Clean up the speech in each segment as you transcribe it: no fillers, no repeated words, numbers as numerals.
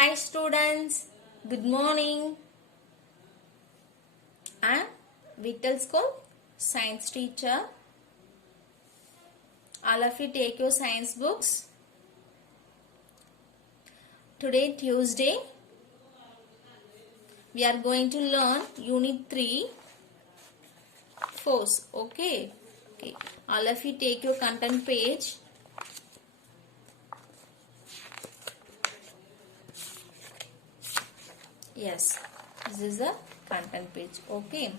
Hi students, good morning. I am Vittal School science teacher. All of you take your science books. Today Tuesday we are going to learn unit 3 force. Okay. All of you take your content page. Yes, this is the content page. Okay.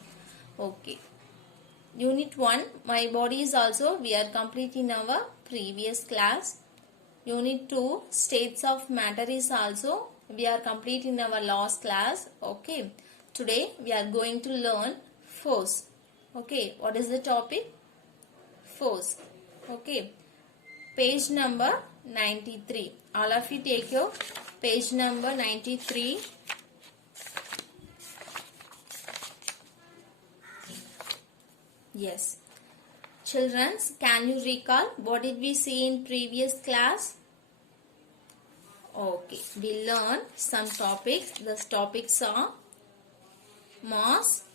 Unit 1, my body is also, we are completing our previous class. Unit 2, states of matter is also, we are completing our last class. Okay. Today we are going to learn force. Okay. What is the topic? Force. Okay. Page number 93. All of you take your page number 93. Yes. Children, can you recall what did we see in previous class? Okay. We learned some topics. The topics are mass,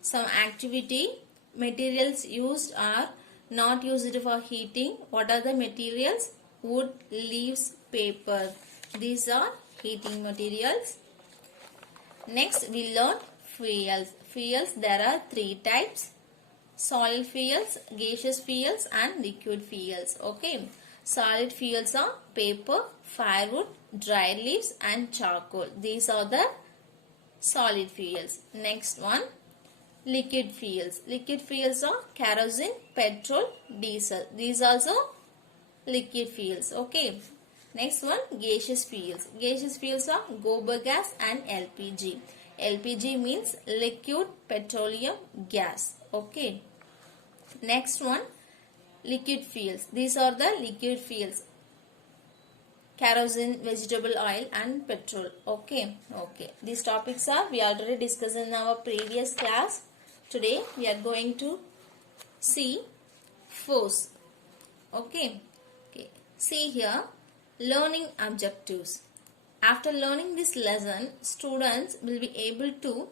some activity, materials used or not used for heating. What are the materials? Wood, leaves, paper. These are heating materials. Next, we learned fuels. Fuels, there are 3 types. Solid fuels, gaseous fuels and liquid fuels. Okay. Solid fuels are paper, firewood, dried leaves and charcoal. These are the solid fuels. Next one, liquid fuels. Liquid fuels are kerosene, petrol, diesel. These also liquid fuels. Okay. Next one, gaseous fuels. Gaseous fuels are gobar gas and LPG. LPG means liquid petroleum gas. Okay. Next one, liquid fuels. These are the liquid fuels. Kerosene, vegetable oil and petrol. Okay. These topics are we already discussed in our previous class. Today we are going to see force. Okay. See here, learning objectives. After learning this lesson, students will be able to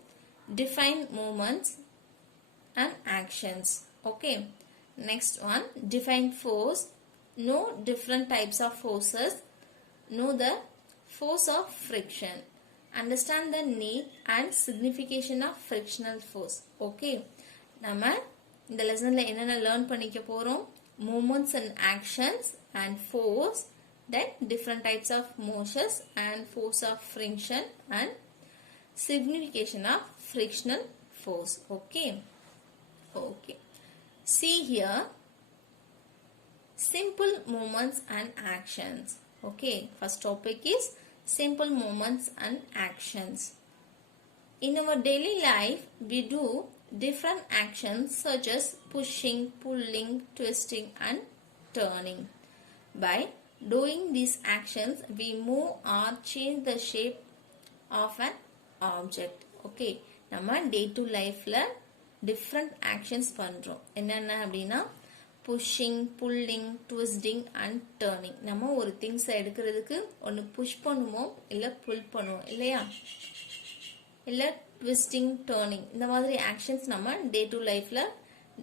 define movements and actions. Okay. Next one, define force. Know different types of forces. Know the force of friction. Understand the need and signification of frictional force. Okay. நம்ம இந்த லெசன்ல என்னென்ன learn பண்ணிக்க போறோம்? Movements and actions and force, then different types of motions and force of friction and signification of frictional force. Okay. See here, simple movements and actions. Okay, first topic is simple movements and actions. In our daily life, we do different actions such as pushing, pulling, twisting and turning. By doing these actions, we move or change the shape of an object. Okay, நம்ம day to life ல different actions பண்றோம். என்னென்ன அப்படின்னா pushing, pulling, twisting and turning. நம்ம ஒரு things எடுக்கிறதுக்கு ஒன்னு push பண்ணுவோம் இல்ல pull பண்ணுவோம் இல்லையா? இல்ல twisting, turning. இந்த மாதிரி actions நம்ம day to lifeல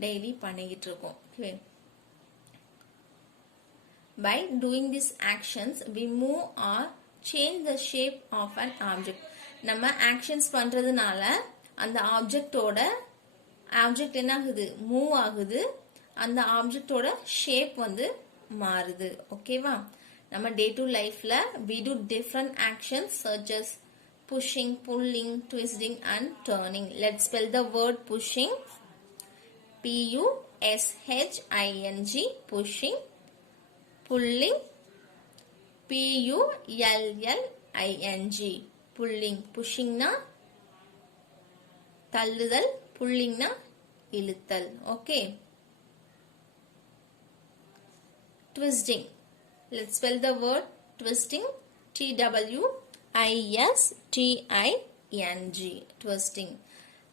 daily பண்ணிக்கிட்டு இருக்கோம். Okay. By doing these actions, we move or change the shape of an object. நம்ம actions பண்றதுனால அந்த ஆப்ஜெக்டோட ஆப்ஜெக்ட் என்ன ஆகுது? மூவ் ஆகுது. அந்த ஆப்ஜெக்டோட ஷேப் வந்து மாறுது. ஓகேவா? நம்ம டே டு லைஃப்ல we do different actions such as pushing, pulling, twisting and turning. Let's spell the word pushing. P-U-S-H-I-N-G, pushing. Pulling, P-U-L-L-I-N-G, pulling. Pushing na தள்ளுதல், pulling na இழுத்தல். Okay. Twisting. Let's spell the word twisting. T-W-I-S-T-I-N-G, twisting.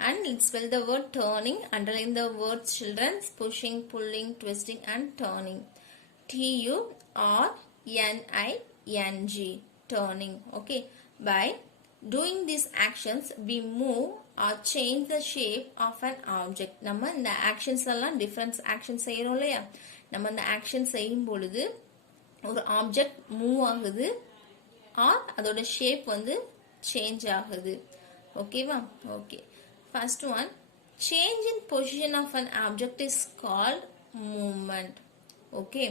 And let's spell the word turning. Underline the words, children. Pushing, pulling, twisting and turning. T-U-R-N-I-N-G, turning. Okay, by doing these actions we move or change the shape of an object. நம்ம இந்த actions எல்லாம் different actions செய்யறோம் இல்லையா, நம்ம இந்த action செய்யும் பொழுது ஒரு ஆப்ஜெக்ட் மூவ் ஆகுது ஆர் அதோட ஷேப் வந்து சேஞ்ச் ஆகுது. ஓகேவா? Okay, first one, change in position of an object is called movement. Okay,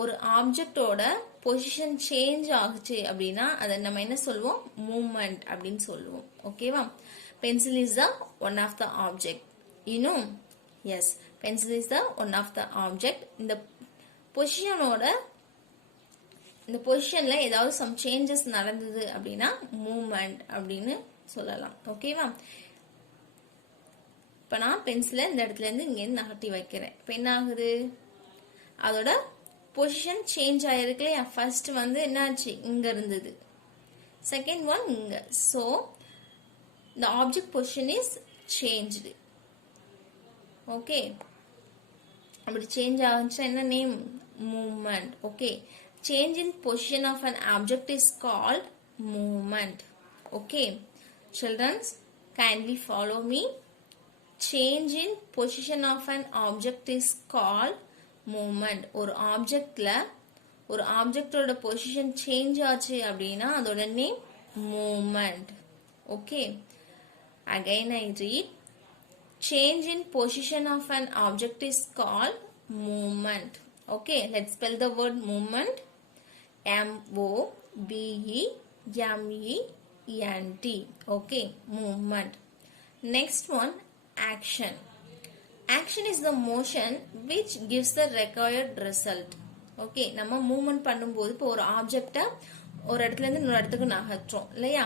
ஒரு ஆப்ஜெக்டோட பொசிஷன் சேஞ்ச் ஆகுச்சு அப்படின்னா அதை நம்ம என்ன சொல்லுவோம்? மூவ்மெண்ட் அப்படின்னு சொல்லுவோம். ஓகேவா? Pencil is the one of the object. இன்னும் yes, pencil is the one of the object. இந்த பொசிஷன்ல ஏதாவது சம் சேஞ்சஸ் நடந்தது அப்படின்னா மூவ்மெண்ட் அப்படின்னு சொல்லலாம். ஓகேவா? இப்ப நான் பென்சிலை இந்த இடத்துல இருந்து இங்க இருந்து நகர்த்தி வைக்கிறேன். இப்ப என்ன ஆகுது? அதோட பொசிஷன் சேஞ்ச் ஆயிருக்கு இல்லையா? ஃபர்ஸ்ட் வந்து என்னாச்சு? இங்க இருந்தது, செகண்ட் ஒன் இங்க. So the object position is changed. Okay, அப்படி சேஞ்ச் ஆகுச்சுன்னா என்ன name? Movement. Okay, change in position of an object is called movement. Okay, children, kindly follow me. Change in position of an object is called movement. ஒரு ஆப்ஜெக்ட்ல ஒரு ஆப்ஜெக்டோட position change ஆச்சு அப்படின்னா அதோட name movement. Okay, again I read, change in position of an object is called movement. Okay, let's spell the word movement. M-O-V-E-M-E-N-T. Okay, movement. Next one, action. Action is the motion which gives the required result. Okay, நம்ம movement பண்ணும்போது இப்போ ஒரு ஆப்ஜெக்டை ஒரு இடத்துல இருந்து இன்னொரு இடத்துக்கு நகர்த்துறோம் இல்லையா?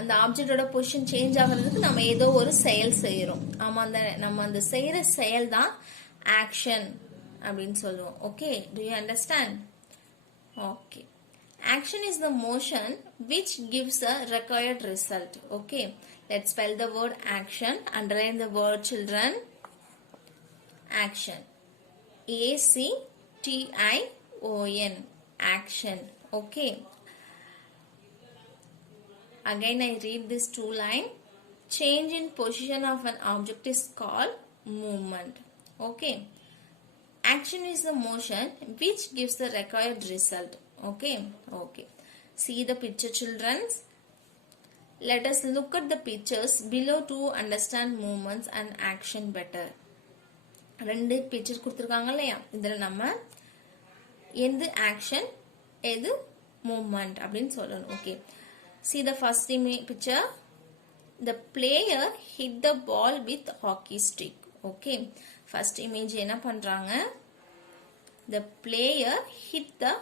அந்த ஆப்ஜெக்டோட பொசிஷன் சேஞ்ச் ஆகிறதுக்கு நம்ம ஏதோ ஒரு செயல் செய்யறோம். ஆமா, நம்ம அந்த செய்யற செயல் தான் ஆக்ஷன் அப்படின்னு சொல்லுவோம். Okay, do you understand? Okay, action is the motion which gives a required result. Okay, let's spell the word action. Underline the word, children. Action. A-C-T-I-O-N. Action. Okay, again I read this two line. Change in position of an object is called movement. Okay, action is the motion which gives the required result. Okay, okay, see the picture, children. Let us look at the pictures below to understand movements and action better. ரெண்டு picture கொடுத்திருக்காங்க இல்லையா? இதுல நம்ம எது action எது movement அப்படின்னு சொல்லணும். Okay, see the first picture. The player hit the ball with hockey stick. Okay, first image என்ன பண்றாங்க? The player hit the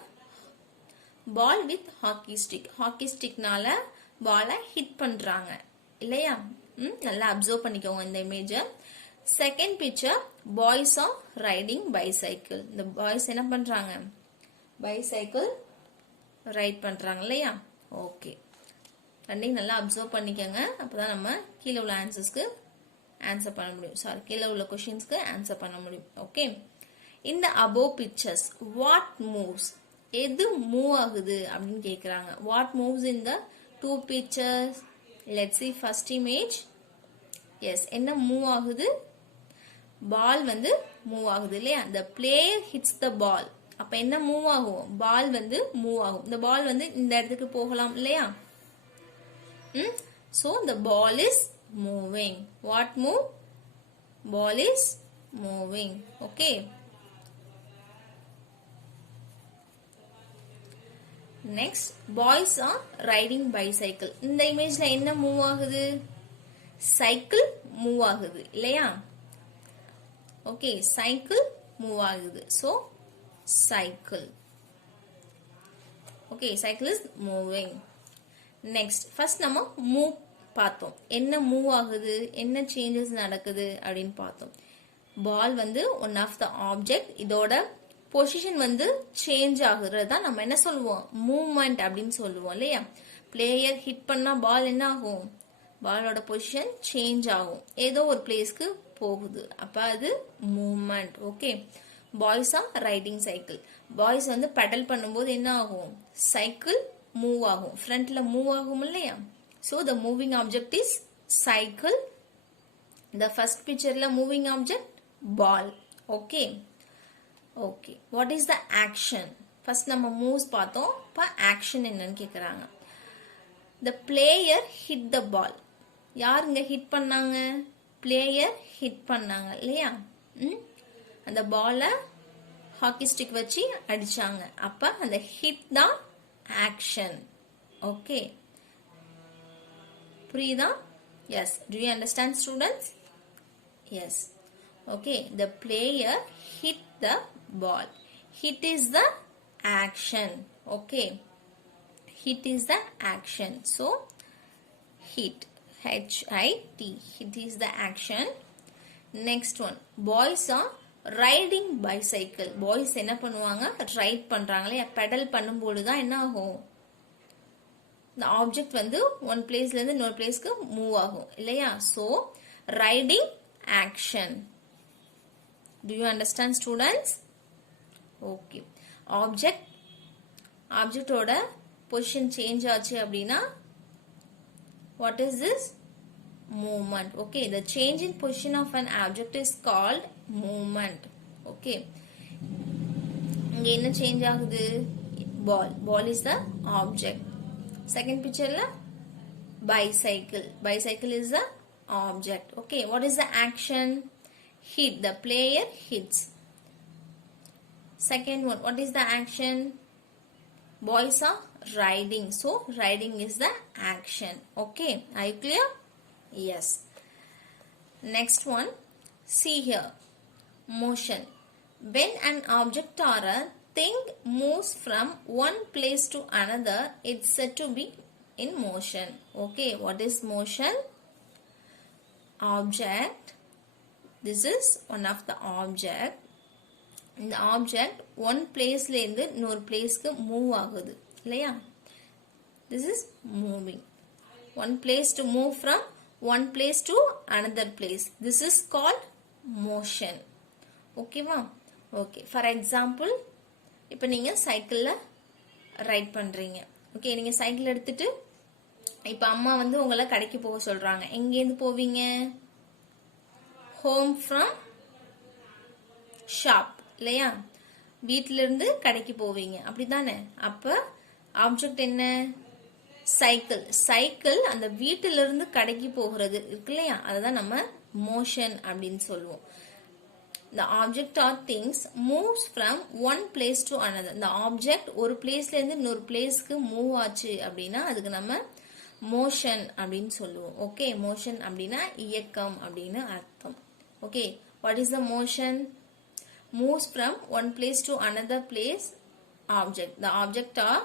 ball with hockey stick. hockey stickனால பாலை ஹிட் பண்றாங்க இல்லையா? நல்லா அப்சர்வ் பண்ணிக்கோங்க இந்த image. Second picture, boys are riding bicycle. இந்த boys என்ன பண்றாங்க? பைசைக்கிள் ரைட் பண்றாங்க இல்லையா? ஓகே, ரெண்டையும் நல்லா அப்சர்வ் பண்ணிக்கோங்க. அப்பதான் நம்ம கீழே உள்ள ஆன்சர்ஸ்க்கு ஆன்சர் பண்ண முடியும். சாரி, கீழே உள்ள கொஸ்டின்ஸ்க்கு ஆன்சர் பண்ண முடியும். Okay, in the above pictures what moves? எது மூவ் ஆகுது அப்படின்னு கேக்குறாங்க. what moves in the two pictures? let's see first image. yes, என்ன மூவ் ஆகுது? பால் வந்து மூவ் ஆகுது இல்லையா? the player hits the ball. அப்ப என்ன மூவ் ஆகும்? பால் வந்து மூவ் ஆகும். இந்த பால் வந்து இந்த இடத்துக்கு போகலாம் இல்லையா? so the ball is moving. what move? ball is moving. okay, next, boys are riding bicycle. இந்த இமேஜ்ல என்ன மூவ் ஆகுது? சைக்கிள் மூவ் ஆகுது இல்லையா? ஓகே, சைக்கிள் மூவ் ஆகுது. so cycle. okay, cycle is moving. next, first நம்ம மூவ் பார்த்தோம். என்ன மூவ் ஆகுது, என்ன சேஞ்சஸ் நடக்குது அப்படின்னு பார்த்தோம். பால் வந்து ஒன் ஆஃப் த ஆப்ஜெக்ட், இதோட பொசிஷன் வந்து சேஞ்ச் ஆகுறது தான் நம்ம என்ன சொல்லுவோம்? மூவ்மெண்ட் அப்படின்னு சொல்லுவோம் இல்லையா? பிளேயர் ஹிட் பண்ணா பால் என்ன ஆகும்? பாலோட பொசிஷன் சேஞ்ச் ஆகும், ஏதோ ஒரு பிளேஸ்க்கு போகுது. அப்ப அது movement. Okay, boys are riding cycle. Boys வந்து pedal பண்ணும்போது என்ன ஆகும்? Cycle move ஆகும். Frontல move ஆகும் இல்லையா? So the moving object is cycle. The first pictureல moving object ball. Okay. Okay. What is the action? First நம்ம moves பார்த்தோம். இப்ப action என்னன்னு கேக்குறாங்க. The player hit the ball. யாருங்க ஹிட் பண்ணாங்க? பிளேயர் ஹிட் பண்ணாங்க இல்லையா? அந்த பாலை ஹாக்கி ஸ்டிக் வச்சு அடிச்சாங்க. அப்ப அந்த ஹிட் தான் ஆக்ஷன். ஓகே, புரியுதா? Yes. Do you understand students? Yes. Okay, the player hit the ball. Hit is the action. Okay, hit is the action. So hit, H-I-T, hit is the action. Next one, boys are riding bicycle. Boys என்ன பண்ணுவாங்க? Right பண்றாங்களே, pedal பண்ணும்போது தான் என்ன ஆகும்? the object வந்து one placeல இருந்து இன்னொரு பிளேஸ்க்கு மூவ் ஆகும் இல்லையா? So riding action. Do you understand students? Okay. Objectோட position change ஆச்சு அப்படின்னா what is this? Movement. Okay, the change in position of an object is called movement. Okay, இங்க என்ன change ஆகுது? Ball. Ball is the object. Second pictureல bicycle. Bicycle is the object. Okay, what is the action? Hit. The player hits. Second one, what is the action? Boys are riding. So riding is the action. Okay, are you clear? Yes. Next one, see here, motion. When an object or a thing moves from one place to another, it's said to be in motion. Okay, what is motion? Object. This is one of the object. இந்த object one பிளேஸ்ல இருந்து இன்னொரு பிளேஸ்க்கு move ஆகுது இல்லையா? This is moving. One place to move from one place to another place. This is called motion. ஓகேவா? Okay, for example இப்போ நீங்க சைக்கிள்ல ரைட் பண்றீங்க. ஓகே, நீங்க சைக்கிள் எடுத்துட்டு இப்போ அம்மா வந்து உங்களை கடைக்கு போக சொல்றாங்க. எங்கேருந்து போவீங்க? ஹோம் ஃப்ரம் ஷாப் இல்லையா? வீட்டில இருந்து கடைக்கு போவீங்க அப்படிதானே? அப்ப ஆப்ஜெக்ட் என்ன? சைக்கிள். சைக்கிள் அந்த வீட்டில இருந்து கடைக்கு போகிறது இருக்கு இல்லையா? அதுதான் நம்ம மோஷன் அப்படின்னு சொல்லுவோம். The object or things moves from one place to another. இந்த ஆப்ஜெக்ட் ஒரு பிளேஸ்ல இருந்து இன்னொரு பிளேஸ்க்கு மூவ் ஆச்சு அப்படின்னா அதுக்கு நம்ம மோஷன் அப்படின்னு சொல்லுவோம். ஓகே, மோஷன் அப்படின்னா இயக்கம் அப்படின்னு அர்த்தம். Okay, what is the motion? Moves from one place to another place. Object. The object or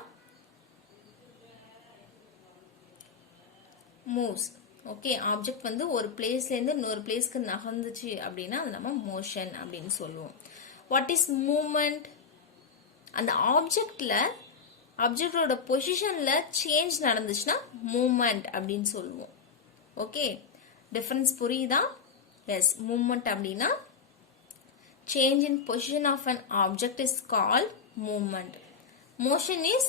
moves. Okay, object வந்து ஒரு பிளேஸ்ல இருந்து இன்னொரு பிளேஸ்க்கு நகர்ந்துச்சு அப்படின்னா அது நம்ம மோஷன் அப்படின்னு சொல்லுவோம். What is movement? அந்த ஆப்ஜெக்டோட பொசிஷன்ல சேஞ்ச் நடந்துச்சுன்னா மூவ்மெண்ட் அப்படின்னு சொல்லுவோம். ஓகே, டிஃபரன்ஸ் புரியுதா? எஸ். மூவ்மெண்ட் அப்படின்னா change in position of an object is called movement. Motion is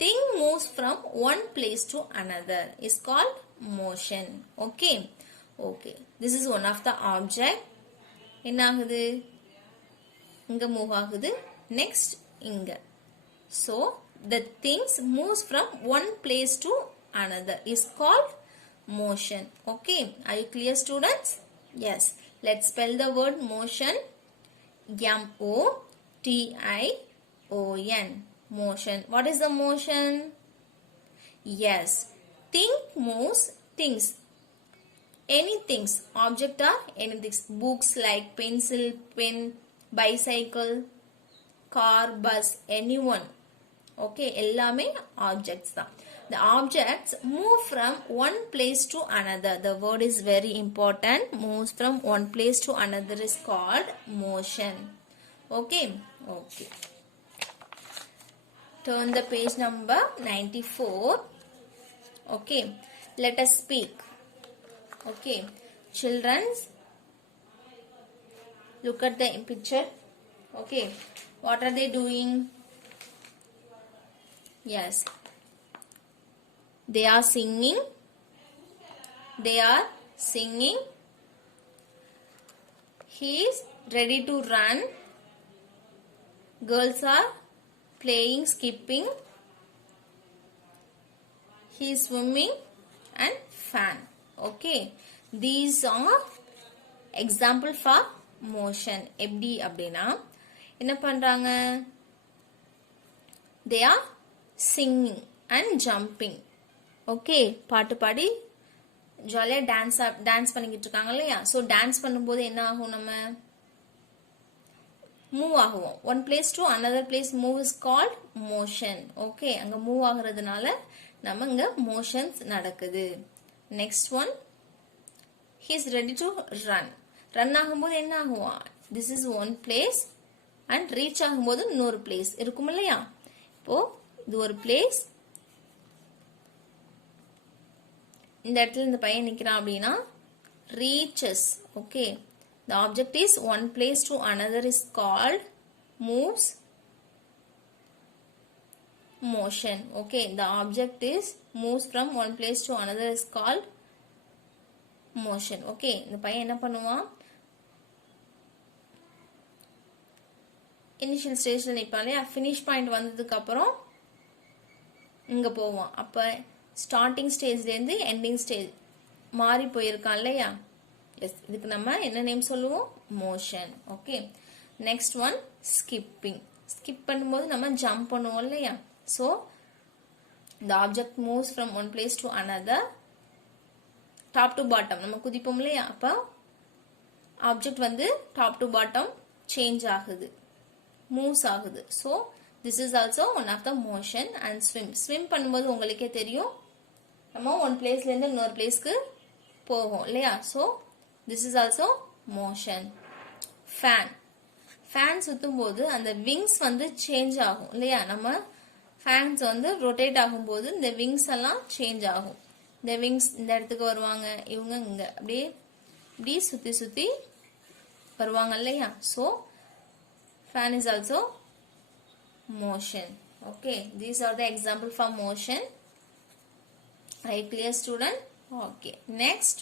thing moves from one place to another is called motion. Okay. Okay. This is one of the object. என்ன ஆகுது? இங்க move ஆகுது. Next இங்க. So the things moves from one place to another is called motion. Okay. Are you clear students? Yes. Let's spell the word motion. M-O-T-I-O-N. Motion. What is the motion? Yes. Thing moves things. Any things. Object or anything. Books like pencil, pen, bicycle, car, bus, anyone. Okay. எல்லாமே objects தான். The objects move from one place to another. The word is very important. Moves from one place to another is called motion. Okay. Okay. Turn the page number 94. Okay. Let us speak. Okay. Children, look at the picture. Okay, what are they doing? Yes, they are singing. They are singing. He is ready to run. Girls are playing, skipping. He is swimming and fan. Okay, these are example for motion. எப்படி அப்படின்னா என்ன பண்றாங்க? They are singing and jumping. Okay, பாட்டு பாடி ஜாலியா dance பண்ணிக்கிட்டு இருக்காங்க இல்லையா? So dance பண்ணும்போது என்ன ஆகும்? நம்ம மூவ் ஆகுவோம். One place to another place move is called motion. Okay, அங்க மூவ் ஆகுறதுனால நம்ம இங்க மோஷன்ஸ் நடக்குது. Next one, he is ready to run. Run ஆகும்போது என்ன ஆகும்? this is one place and reach ஆகும்போது இன்னொரு பிளேஸ் இருக்கும் இல்லையா? இப்போ இது ஒரு பிளேஸ், இந்த இடத்துல இந்த பையன் நிக்கிறான் அப்படின்னா reaches. okay, the object is one place to another is called moves, motion. okay, the object is moves from one place to another is called motion. okay, இந்த பையன் என்ன பண்ணுவான்? இனிஷியல் ஸ்டேஜ்ல நிப்பாலே, ஃபினிஷ் பாயிண்ட் வந்ததுக்கு அப்புறம் இங்க போவான். அப்ப ஸ்டார்டிங் ஸ்டேஜ்ல இருந்து எண்டிங் ஸ்டேஜ் மாறி போயிருக்கான் இல்லையா? எஸ், இதுக்கு நம்ம என்ன நேம் சொல்லுவோம்? Motion. Okay, next one skipping. Skip பண்ணும்போது நம்ம ஜம்ப் பண்ணுவோம் இல்லையா? So the object moves from one place to another, top to bottom நம்ம குதிப்போம் இல்லையா? அப்போ ஆப்ஜெக்ட் வந்து டாப் டு பாட்டம் சேஞ்ச் ஆகுது, மூவ்ஸ் ஆகுது. So this is also one of the motion. and swim பண்ணும்போது உங்களுக்கே தெரியும், நம்ம ஒன் பிளேஸ்ல இருந்து இன்னொரு பிளேஸ்க்கு போகும் இல்லையா? So this is also motion. Fan சுத்தும் போது அந்த விங்ஸ் வந்து சேஞ்ச் ஆகும் இல்லையா? நம்ம ஃபேன்ஸ் வந்து ரொட்டேட் ஆகும்போது இந்த விங்ஸ் எல்லாம் சேஞ்ச் ஆகும். இந்த விங்ஸ் இந்த இடத்துக்கு வருவாங்க, இவங்க இங்க அப்படியே இப்படி சுத்தி சுத்தி வருவாங்க இல்லையா? So fan is also motion. okay, these are the example for motion. Are you clear, student? okay, next,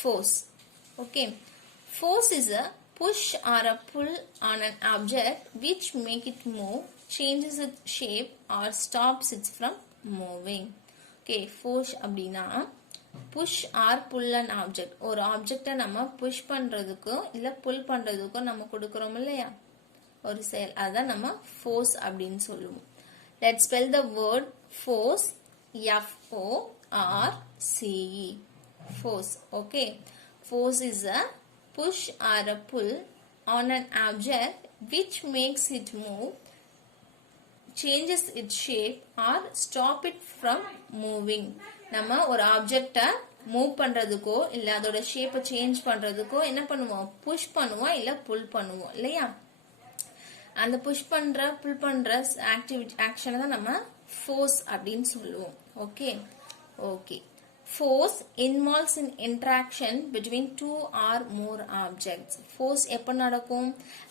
force. okay, force is a push or a pull on an object which make it move, changes its shape or stops it from moving. okay, force அப்படினா push or pull an object. ஒரு ஆப்ஜெக்ட்டை நம்ம push பண்றதுக்கோ இல்ல pull பண்றதுக்கோ நம்ம கொடுக்கிறோம் இல்லையா? ஒரு செயல், அதான் நம்ம force அப்படின்னு சொல்லுவோம். Let's spell the word force. F-O-R-C-E. force. okay, force is a push or a pull on an object which makes it move, changes its shape or stop it from moving. நம்ம ஒரு ஆப்ஜெக்ட்டை move பண்றதுக்கோ இல்ல அதோட ஷேப்பை change பண்றதுக்கோ என்ன பண்ணுவோம்? Push பண்ணுவோம் இல்ல புல் பண்ணுவோம் இல்லையா? அந்த புஷ் பண்ற புல் பண்ற ஆக்ஷனை தான் நம்ம ஃபோர்ஸ் அப்படின்னு சொல்லுவோம். Okay okay, force involves in interaction between two or more objects. Force எப்போ நடக்கும்?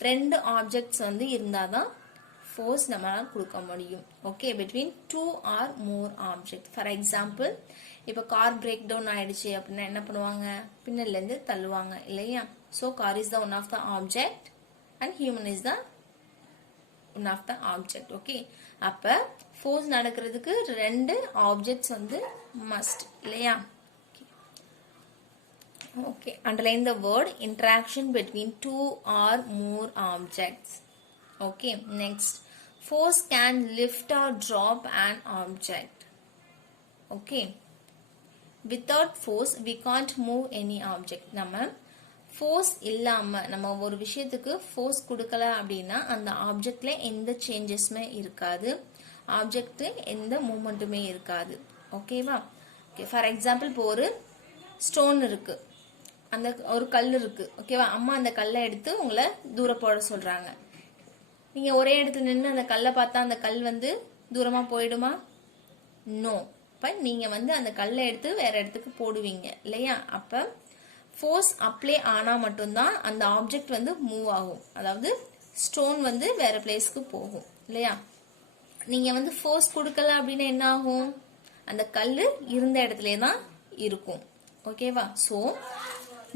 ரெண்டு ஆப்ஜெக்ட்ஸ் வந்து இருந்தாதான் ஃபோர்ஸ் நம்மளால கொடுக்க முடியும். Okay, between two or more object. For example, இப்போ கார் பிரேக் டவுன் ஆயிடுச்சு அப்படின்னா என்ன பண்ணுவாங்க? பின்னல்ல இருந்து தள்ளுவாங்க இல்லையா? So car is the one of the object and human is the one of the object. okay, அப்ப force நடக்கிறதுக்கு ரெண்டு ஆப்ஜெக்ட்ஸ் வந்து must இல்லையா? okay, underline the word interaction between two or more objects. okay, next, force can lift or drop an object. okay, without force we can't move any object. நம்ம force இல்லாம நம்ம ஒரு விஷயத்துக்கு force கொடுக்கல அப்படின்னா அந்த ஆப்ஜெக்ட்ல எந்த சேஞ்சஸுமே இருக்காது, ஆப்ஜெக்ட் எந்த மூமெண்ட்டுமே இருக்காது. ஓகேவா? ஓகே, ஃபார் எக்ஸாம்பிள், இப்போ ஒரு ஸ்டோன் இருக்கு, அந்த ஒரு கல் இருக்கு. ஓகேவா? அம்மா அந்த கல்லை எடுத்து உங்களை தூர போட சொல்றாங்க. நீங்க ஒரே இடத்துல நின்று அந்த கல்லை பார்த்தா அந்த கல் வந்து தூரமா போயிடுமா? நோ. அப்ப நீங்க வந்து அந்த கல்லை எடுத்து வேற இடத்துக்கு போடுவீங்க இல்லையா? அப்ப ஃபோர்ஸ் அப்ளை ஆனா மட்டும்தான் அந்த ஆப்ஜெக்ட் வந்து மூவ் ஆகும். அதாவது ஸ்டோன் வந்து வேற பிளேஸ்க்கு போகும் இல்லையா. நீங்க வந்து ஃபோர்ஸ் கொடுக்கல அப்படின்னா என்ன ஆகும், அந்த கல்லு இருந்த இடத்துல தான் இருக்கும். ஓகேவா. So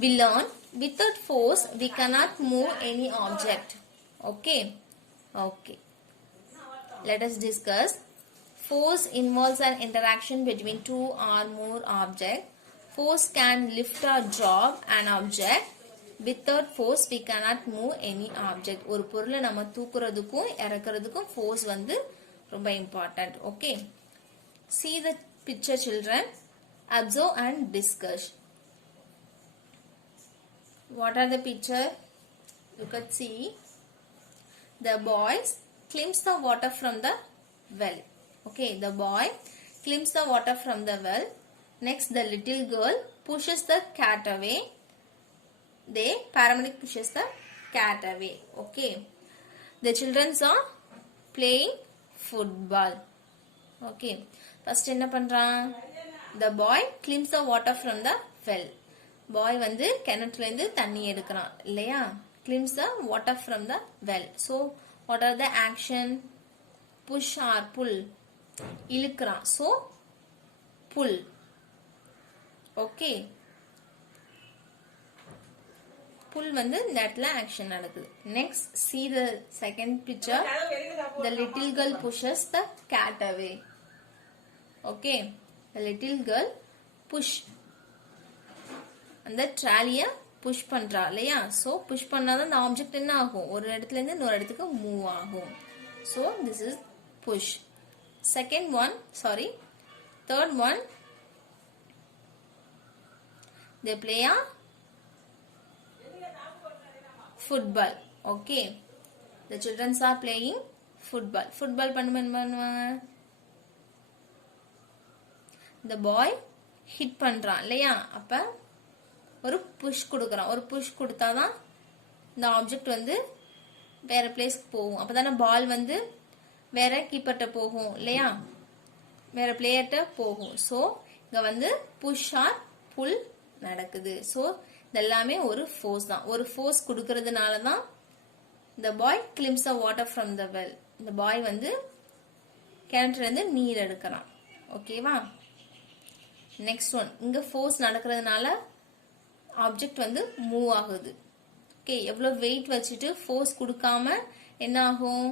we learn without force we cannot move any object. Okay. Let us discuss. Force involves an interaction between two or more objects. Force can lift or drop an object. Without force we cannot move any object. ஒரு பொருளை நம்ம தூக்குறதுக்கும் இறக்குறதுக்கும் force வந்து ரொம்ப important. Okay. See the picture, children. Observe and discuss. What are the picture? You could see the boy cleans the water from the well. Okay, the boy cleans the water from the well. Next, the little girl pushes the cat away. The paramedic pushes the cat away. Okay, the children are playing football. Okay, first enna pandran? The boy cleans the water from the well. Boy வந்து கிணத்துல இருந்து தண்ணி எடுக்கிறான் இல்லையா. cleans the water from the well. So what are the action? Push or pull? இழுக்கிறான். So pull. Okay. pull வந்து இந்த இடத்துல action நடக்குது. Next, see the second picture. The little girl pushes the cat away. Okay. The little girl push அந்த ட்ராலியை push பண்றா இல்லையா. So push பண்ணாதான் அந்த object என்ன ஆகும், ஒரு இடத்துல இருந்து இன்னொரு இடத்துக்கு மூவ் ஆகும். So this is push. Third one they play a football. Okay, the children are playing football. football பண்ணுவாங்க. the boy hit பண்றான் இல்லையா. அப்ப ஒரு புஷ் கொடுக்கறான். ஒரு புஷ் கொடுத்தாதான் இந்த ஆப்ஜெக்ட் வந்து வேற பிளேஸ்க்கு போகும். அப்பதானே பால் வந்து வேற கீப்பர்ட்ட போகும் இல்லையா, வேற பிளேயர்ட்ட போகும். ஸோ இங்க வந்து புஷ் ஆர் புல் நடக்குது. ஸோ இதெல்லாமே ஒரு ஃபோர்ஸ் தான். ஒரு ஃபோர்ஸ் கொடுக்கறதுனால தான் இந்த boy climbs the water from the well. இந்த பாய் வந்து கிணற்றுல இருந்து நீர் எடுக்கிறான். ஓகேவா. நெக்ஸ்ட் ஒன், இங்க ஃபோர்ஸ் நடக்கிறதுனால ஆப்ஜெக்ட் வந்து மூவ் ஆகுது. ஓகே, எவ்வளவு வெயிட் வச்சுட்டு ஃபோர்ஸ் கொடுக்காம என்ன ஆகும்,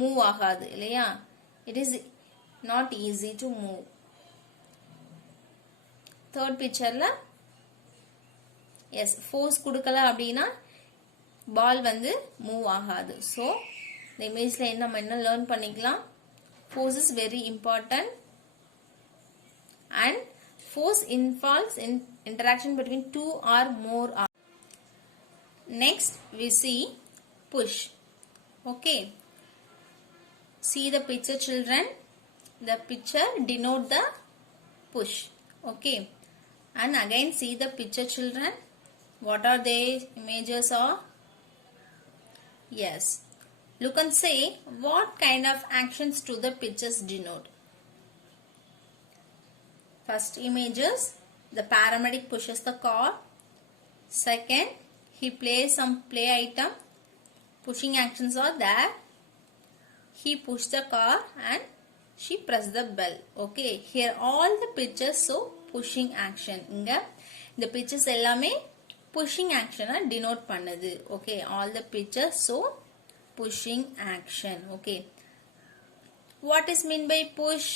மூவ் ஆகாது இல்லையா. It is not easy to move. Third பிக்சர்ல எஸ் ஃபோர்ஸ் கொடுக்கல அப்படின்னா பால் வந்து மூவ் ஆகாது. ஸோ இந்த இமேஜ்ல நம்ம என்ன லேர்ன் பண்ணிக்கலாம், force is very important and force involves in interaction between two or more. Next we see push. Okay, see the picture, children. The picture denote the push. Okay, and again see the picture, children. What are they images are? Yes, look and say what kind of actions do the pictures denote. First images, the paramedic pushes the car. Second, he plays some play item. Pushing actions are there. He pushed the car and she pressed the bell. Okay, here all the pictures show pushing action. Inga the pictures ellame pushing action denote பண்ணுது. Okay, all the pictures show pushing action. Okay, what is mean by push?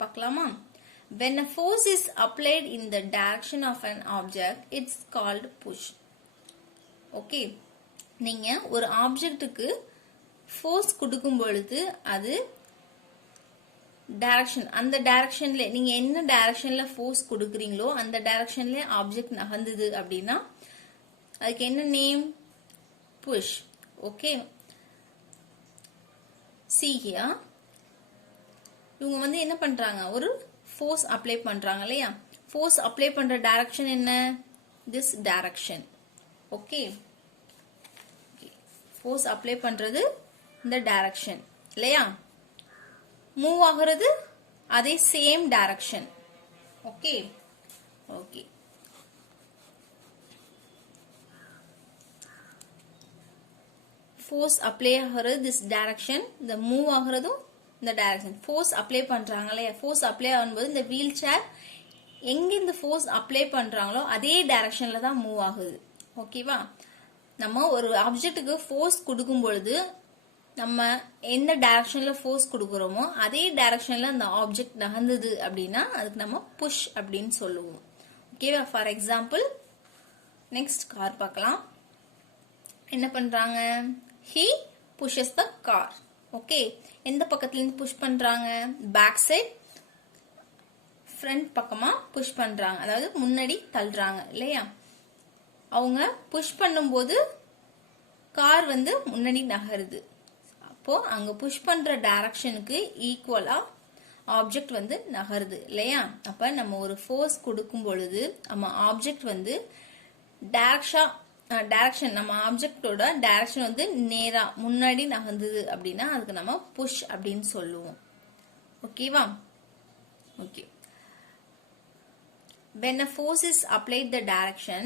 பார்க்கலாமா. When a force is applied in the direction of an object, it's called push. Okay, நீங்க ஒரு ஆப்ஜெக்ட்டுக்கு force கொடுக்கும் பொழுது அது direction, அந்த டைரக்ஷன்ல நீங்க என்ன டைரக்ஷன்ல ஃபோர்ஸ் கொடுக்குறீங்களோ அந்த டைரக்ஷன்ல ஆப்ஜெக்ட் நகர்ந்தது அப்படின்னா அதுக்கு என்ன name, push. Okay, see here, இவங்க வந்து என்ன பண்றாங்க, ஒரு ஃபோர்ஸ் அப்ளை பண்றாங்க இல்லையா. ஃபோர்ஸ் அப்ளை பண்ற டைரக்ஷன் என்ன, this direction. Okay, force apply பண்றது இந்த டைரக்ஷன் இல்லையா, மூவ் ஆகுறது அதே same direction. Okay okay force apply ஆகிறது this direction, the move ஆகிறதும் இந்த direction. force apply பண்றாங்களே, force apply ஆகும்போது இந்த வீல் சேர் எங்க இந்த force apply பண்றாங்களோ அதே directionல தான் மூவ் ஆகுது. ஓகேவா? நம்ம ஒரு ஆப்ஜெக்ட்டுக்கு force கொடுக்கும் பொழுது நம்ம என்ன டைரக்ஷன்ல ஃபோர்ஸ் கொடுக்கறோமோ அதே டைரக்ஷன்ல அந்த ஆப்ஜெக்ட் நகர்ந்தது அப்படின்னா அதுக்கு நம்ம புஷ் அப்படின்னு சொல்லுவோம். ஓகேவா? ஃபார் எக்ஸாம்பிள் நெக்ஸ்ட் கார் பார்க்கலாம். என்ன பண்றாங்க? he pushes the car. Okay, எந்த பக்கத்துல இருந்து புஷ் பண்றாங்க? பேக் சைட் ஃப்ரண்ட் பக்கமா புஷ் பண்றாங்க, அதாவது முன்னாடி தள்ளுறாங்க இல்லையா? அவங்க புஷ் பண்ணும்போது கார் வந்து முன்னாடி நகருது. அப்போ அங்க புஷ் பண்ற டைரக்ஷனுக்கு ஈக்குவலா ஆப்ஜெக்ட் வந்து நகருது இல்லையா? அப்ப நம்ம ஒரு ஃபோர்ஸ் கொடுக்கும் பொழுது நம்ம ஆப்ஜெக்ட் வந்து டைரக்ஷன் நம்ம ஆப்ஜெக்டோட டைரக்ஷன் வந்து நேரா முன்னாடி நகர்ந்தது அப்படின்னா அதுக்கு நம்ம புஷ் அப்படின்னு சொல்லுவோம். ஓகேவா? Okay. When a force is applied the direction,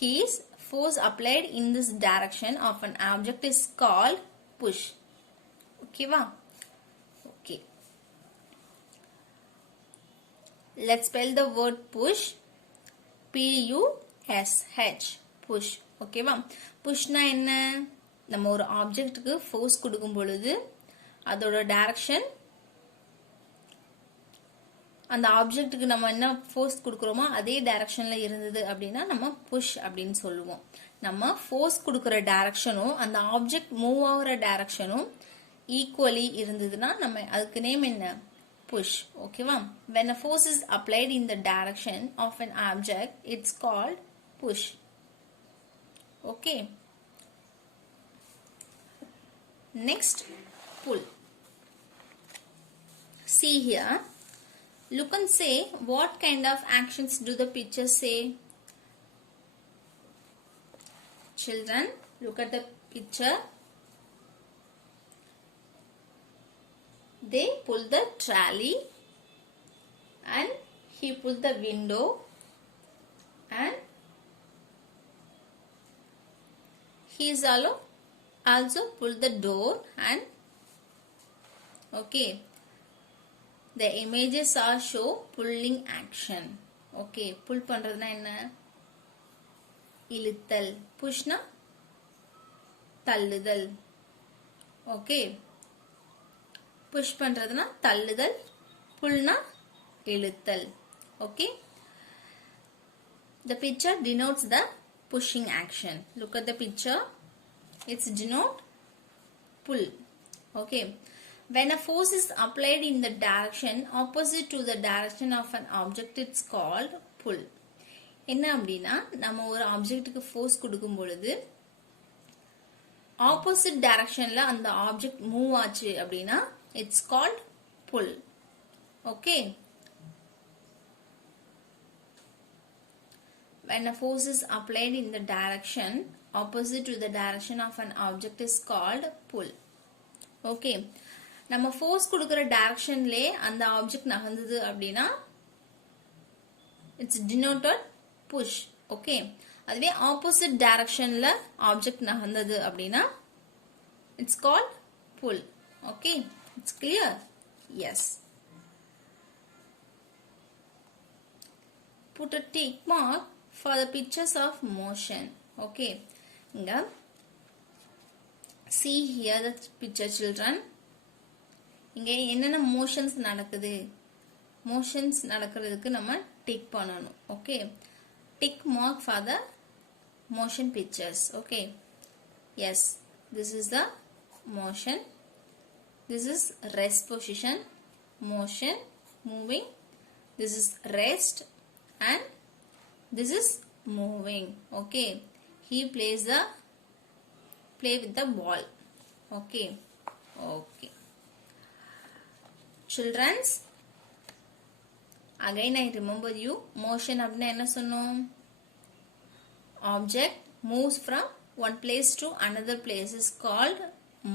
his force applied in this direction of an object is called push. ஓகேவா? Okay. Let's spell the word push. P-U-S-H. push. ஓகேவா? புஷ்னா என்ன? நம்ம ஒரு ஆப்ஜெக்ட்டுக்கு ஃபோர்ஸ் கொடுக்கும் பொழுது அதோட டைரக்ஷன் அந்த ஆப்ஜெக்ட்டுக்கு நம்ம என்ன ஃபோர்ஸ் கொடுக்கறோமோ அதே டைரக்ஷன்ல இருந்தது அப்படின்னா நம்ம புஷ் அப்படின்னு சொல்லுவோம். நம்ம ஃபோர்ஸ் கொடுக்கற டைரக்ஷனும் அந்த ஆப்ஜெக்ட் மூவ் ஆகுற டைரக்ஷனும் ஈக்குவலி இருந்ததுன்னா நம்ம அதுக்கு நேம் என்ன? புஷ். ஓகேவா? when a force is applied in the direction of an object it's called push. okay, next pull. See here, look and say what kind of actions do the picture say? Children, look at the picture. They pull the trolley and he pulled the window and he is also pulled the door and okay, the images are show pulling action. okay, pull பண்றதுனா என்ன? இழுத்தல். pushனா தள்ளுதல். okay, push பண்றதுனா தள்ளுதல், புல்னா இழுத்தல். Okay, the picture denotes the pushing action. look at the picture, it's denote pull. okay, when a force is applied in the direction opposite to the direction of an object it's called pull. என்ன அப்படின்னா நம்ம ஒரு ஆப்ஜெக்ட்டுக்கு force கொடுக்கும் பொழுது opposite டைரக்ஷன்ல அந்த object move ஆச்சு அப்படின்னா it's called pull. okay, when a force is applied in the direction opposite to the direction of an object is called pull. okay, நம்ம ஃபோர்ஸ் கொடுக்கிற டைரக்ஷன்லயே அந்த ஆப்ஜெக்ட் நகர்ந்தது அப்படின்னா it's denoted push. okay, அதுவே opposite டைரக்ஷன்ல object நகர்ந்தது அப்படின்னா it's called pull. okay, it's clear? yes. put a tick mark for the pictures of motion. okay, inga see here the picture children. இங்க என்னென்ன motions நடக்குது? motions நடக்கிறதுக்கு நம்ம tick பண்ணணும். okay, tick mark for the motion pictures. okay, yes, this is the motion. this is rest position, motion, moving. this is rest and this is moving. okay, he play with the ball. okay, okay. childrens, again I remember you, motion அப்படினா என்ன சொன்னோம்? object moves from one place to another place is called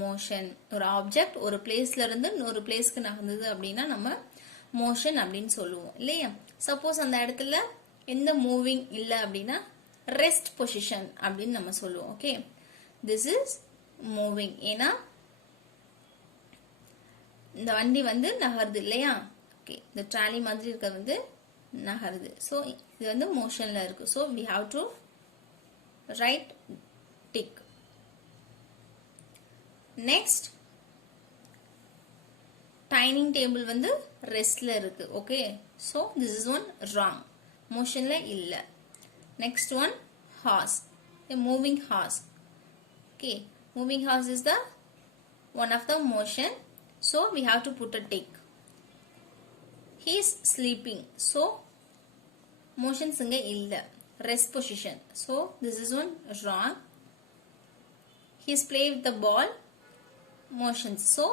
motion. ஒரு object ஒரு பிளேஸ்ல இருந்து இன்னொரு பிளேஸ்க்கு நகர்ந்தது அப்படின்னா நம்ம மோஷன் அப்படின்னு சொல்லுவோம் இல்லையா? சப்போஸ் அந்த இடத்துல எந்த மூவிங் இல்ல அப்படின்னா ரெஸ்ட் பொசிஷன் அப்படின்னு நம்ம சொல்லுவோம். Okay, this is moving. ஏன்னா இந்த வண்டி வந்து நகருது இல்லையா? ஓகே, இந்த ட்ராலி மாதிரி இருக்க வந்து நகருது. ஸோ இது வந்து மோஷன்ல இருக்கு. So we have to write tick. next, dining table வந்து ரெஸ்ட்ல இருக்கு. Okay, so this is one wrong. மோஷன்ல இல்ல. next one, horse, a moving horse. Okay, moving horse is the one of the motion. So we have to put a tick. He is sleeping. So motions inga illa. Rest position. So this is one wrong. He is playing with the ball. Motions. So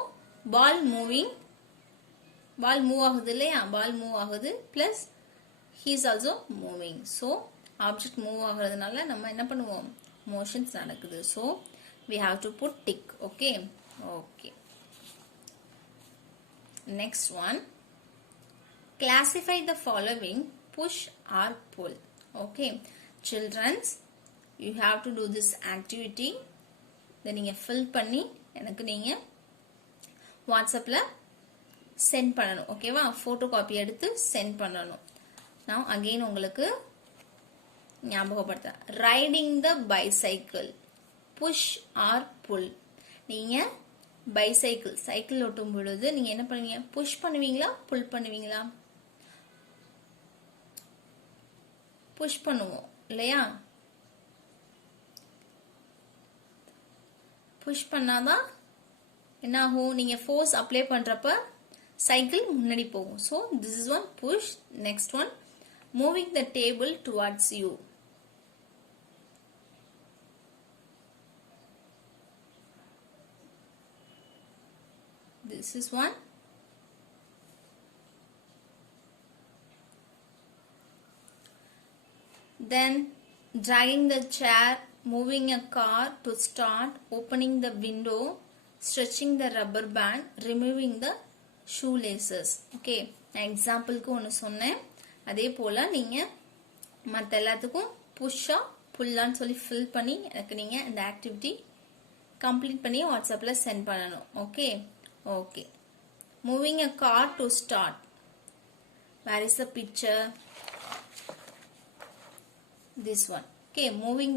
ball moving. Ball move ஆகுது இல்லையா? Ball move ஆகுது. Plus he is also moving. So object move ஆகுறதுனால நம்ம என்ன பண்ணுவோம்? Motions நடக்குது. So we have to put tick. Okay. Okay. Next one, classify the following, push or pull. Okay, childrens, you have to do this activity. Then நீங்க fill பண்ணி எனக்கு நீங்க வாட்ஸ்அப்ல send பண்ணணும். ஓகேவா? போட்டோ காப்பி எடுத்து சென்ட் பண்ணணும். நான் அகைன் உங்களுக்கு ஞாபகப்படுத்துறேன். Riding the bicycle, push or pull. நீங்க பைசைக்கிள் சைக்கிள் ஓட்டும் பொழுது நீங்க என்ன பண்ணுவீங்க? புஷ் பண்ணுவீங்களா, புல் பண்ணுவீங்களா? புஷ் பண்ணுவோம் இல்லையா? புஷ் பண்ணாதான் என்ன ஆகும்? நீங்க ஃபோர்ஸ் அப்ளை பண்றப்ப சைக்கிள் முன்னாடி போகும். So this is one push. Next one, moving the table towards you. This is one. Then dragging the chair, moving a car to start, opening the window, stretching the rubber band, removing the shoelaces. Okay, நான் எக்ஸாம்பிளுக்கு ஒன்று சொன்னேன். அதே போல நீங்க மற்ற எல்லாத்துக்கும் புஷ்ஷா புல்லான்னு சொல்லி ஃபில் பண்ணி எனக்கு நீங்க இந்த ஆக்டிவிட்டி கம்ப்ளீட் பண்ணி வாட்ஸ்அப்ல சென்ட் பண்ணணும். Okay. Okay, moving a car to start. Where is the picture? This one. Okay, moving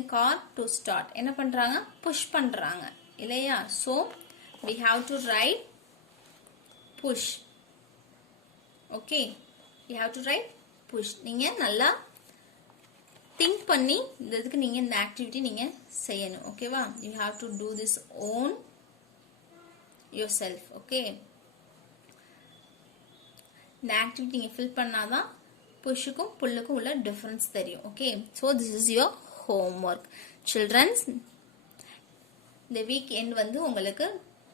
a car to start. என்ன பண்றாங்க? push பண்றாங்க இல்லையா? So we have to write push. Okay, we have to write push. நீங்க நல்லா think பண்ணி இதுக்கு நீங்க இந்த ஆக்டிவிட்டி நீங்க செய்யணும். ஓகேவா? You have to do this on yourself. Okay, இந்த ஆக்டிவிட்டி நீங்க ஃபில் பண்ணாதான் புஷ்ஷுக்கும் புல்லுக்கும் உள்ள டிஃபரன்ஸ் தெரியும். Okay, so this is your homework. Childrens, இந்த வீக் எண்ட் வந்து உங்களுக்கு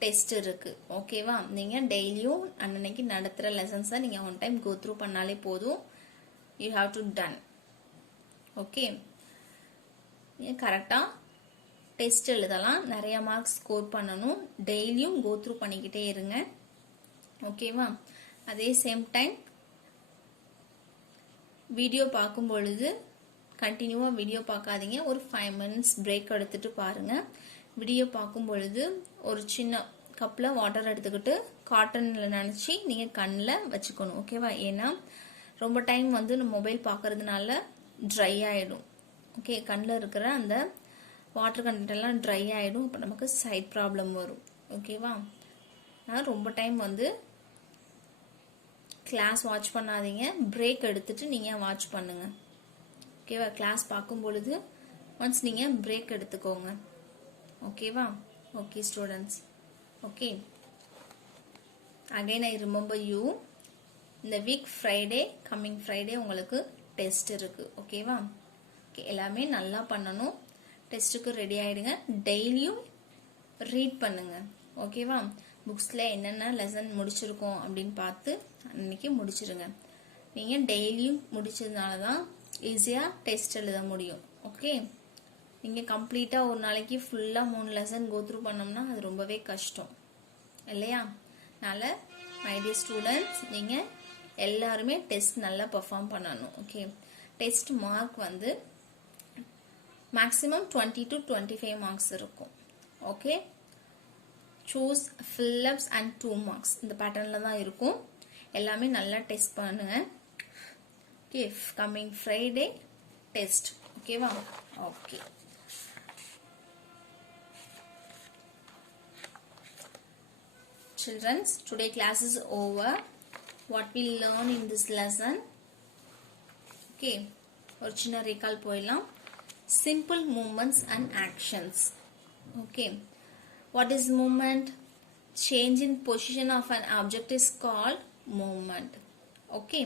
டெஸ்ட் இருக்கு. ஓகேவா? நீங்க டெய்லியும் அன்னைக்கு நடத்துற லெசன்ஸை நீங்க ஒன் டைம் கோ த்ரூ பண்ணாலே போதும். You have to done. Okay, நீங்கள் கரெக்டாக டெஸ்ட் எழுதலாம். நிறைய மார்க்ஸ் ஸ்கோர் பண்ணணும். டெய்லியும் கோ த்ரூ பண்ணிக்கிட்டே இருங்க. ஓகேவா? அதே சேம் டைம் வீடியோ பார்க்கும் பொழுது கண்டினியூவாக வீடியோ பார்க்காதீங்க. ஒரு 5 minutes பிரேக் எடுத்துட்டு பாருங்க. வீடியோ பார்க்கும் பொழுது ஒரு சின்ன கப்பில் வாட்டர் எடுத்துக்கிட்டு காட்டனில் நினச்சி நீங்கள் கண்ணில் வச்சுக்கணும். ஓகேவா? ஏன்னா ரொம்ப டைம் வந்து நம்ம மொபைல் பார்க்கறதுனால ட்ரை ஆகிடும். ஓகே, கண்ணில் இருக்கிற அந்த வாட்டர் கண்டென்ட் எல்லாம் ட்ரை ஆகிடும். இப்போ நமக்கு சைட் ப்ராப்ளம் வரும். ஓகேவா? நான் ரொம்ப டைம் வந்து கிளாஸ் வாட்ச் பண்ணாதீங்க. பிரேக் எடுத்துட்டு நீங்கள் வாட்ச் பண்ணுங்க. ஓகேவா? கிளாஸ் பார்க்கும் பொழுது ஒன்ஸ் நீங்கள் பிரேக் எடுத்துக்கோங்க. ஓகேவா? Okay students. Okay, again I remember you, இந்த வீக் ஃப்ரைடே, கம்மிங் ஃப்ரைடே உங்களுக்கு டெஸ்ட் இருக்கு. ஓகேவா? ஓகே, எல்லாமே நல்லா பண்ணணும். டெஸ்ட்டுக்கு ரெடி ஆயிடுங்க. டெய்லியும் ரீட் பண்ணுங்க. ஓகேவா? புக்ஸ்ல என்னென்ன லெசன் முடிச்சிருக்கோம் அப்படின்னு பார்த்து அன்னைக்கு முடிச்சிருங்க. நீங்க டெய்லியும் முடிச்சதுனால தான் ஈஸியா டெஸ்ட் எழுத முடியும். ஓகே, நீங்க கம்ப்ளீட்டா ஒரு நாளைக்கு ஃபுல்லா 3 லெசன் கோ த்ரூ பண்ணோம்னா அது ரொம்பவே கஷ்டம் இல்லையா? அதனால மை டியர் ஸ்டூடெண்ட்ஸ், நீங்க எல்லாருமே டெஸ்ட் நல்லா பெர்ஃபார்ம் பண்ணணும். ஓகே, டெஸ்ட் மார்க் வந்து maximum 20 to 25 marks இருக்கும். Okay, choose fill-ups and 2 marks இந்த பேட்டர்ன்ல தான் இருக்கும். எல்லாமே நல்லா டெஸ்ட் பண்ணுங்க. Okay, coming Friday test. Okay வா? Okay. Children, today class is over. What we learn in this lesson? Okay, ஒரு சின்ன recall போயிடலாம். Simple movements and actions. Okay, what is movement? Change in position of an object is called movement. Okay,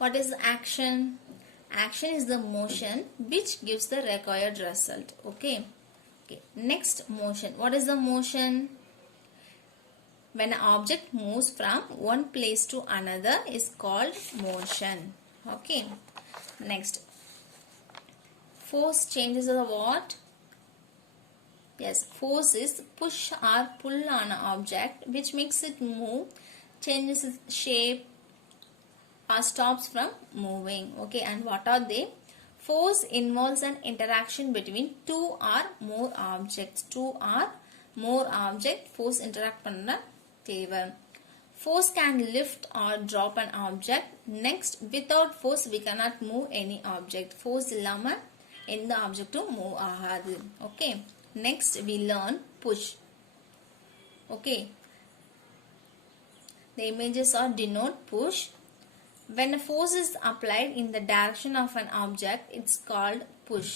what is action? Action is the motion which gives the required result. Okay, okay. Next, motion. What is the motion? When an object moves from one place to another is called motion. Okay. Next, force changes the what? Yes, force is push or pull on an object which makes it move, changes its shape or stops from moving. Okay, and what are they? Force involves an interaction between two or more objects. Two or more object force interact பண்ண தேவை. Force can lift or drop an object. Next, without force we cannot move any object. Force இல்லாம எந்த ஆப்ஜெக்டும் move ஆகாது. Okay. Next, we learn push. Okay. The images are denote push. When a force is applied in the direction of an object, it's called push.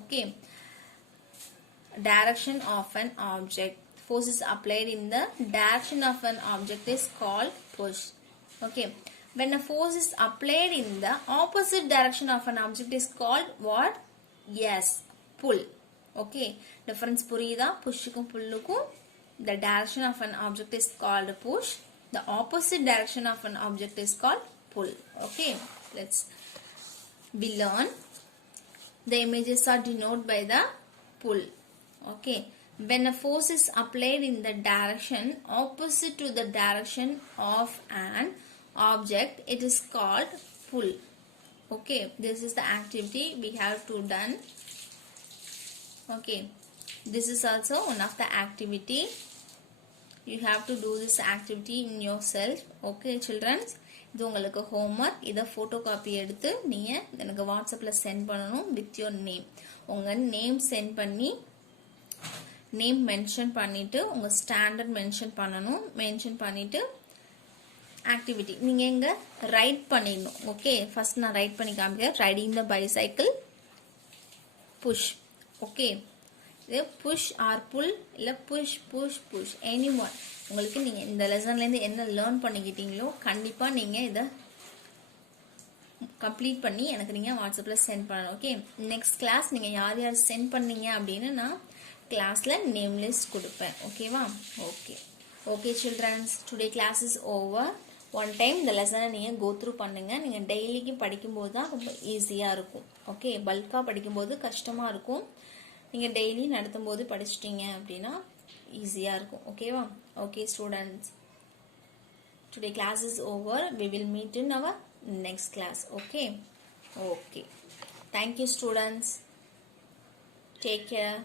Okay. Direction of an object. Force is applied in the direction of an object is called push. Okay. When a force is applied in the opposite direction of an object is called what? Yes, pull. Okay. Difference புரியுதா? Pushக்கும் புல்லுக்கும். The direction of an object is called push. The opposite direction of an object is called pull. Okay. Let's we learn. The images are denoted by the pull. Okay. When a force is applied in the direction opposite to the direction of an object, it is called pull. Okay, this is the activity we have to done. Okay, this is also one of the activity. You have to do this activity in yourself. Okay, children. இது உங்களுக்கு homework. இதை photocopy எடுத்து நீங்க எனக்கு வாட்ஸ்அப்ல send பண்ணணும் with your name. உங்க name send பண்ணி நேம் மென்ஷன் பண்ணிட்டு உங்க ஸ்டாண்டர்ட் மென்ஷன் பண்ணணும். மென்ஷன் பண்ணிட்டு ஆக்டிவிட்டி நீங்க எங்க ரைட் பண்ணிடணும். ஓகே, ஃபர்ஸ்ட் நான் ரைட் பண்ணி காமிக்கிறேன். Riding the bicycle, push. Okay, இது புஷ் ஆர் புல் இல்ல push push push any one. உங்களுக்கு நீங்க இந்த லெசன்ல இருந்து என்ன லேர்ன் பண்ணிக்கிட்டீங்களோ கண்டிப்பா நீங்க இதை கம்ப்ளீட் பண்ணி எனக்கு நீங்க வாட்ஸ்அப்ல சென்ட் பண்ணணும். ஓகே, நெக்ஸ்ட் கிளாஸ் நீங்க யார் யார் சென்ட் பண்ணீங்க அப்படின்னு நான் கிளாஸ்ல நேம் லிஸ்ட் கொடுப்பேன். ஓகேவா? Okay okay childrens, today class is over. One time இந்த லெசனை நீங்கள் கோ த்ரூ பண்ணுங்க. நீங்கள் டெய்லிக்கு படிக்கும்போது தான் ரொம்ப ஈஸியாக இருக்கும். ஓகே, பல்காக படிக்கும்போது கஷ்டமாக இருக்கும். நீங்கள் டெய்லி நடத்தும் போது படிச்சிட்டீங்க அப்படின்னா ஈஸியாக இருக்கும். ஓகேவா? Okay students, today class is over. We will meet in our next class. Okay, okay. Thank you students. Take care.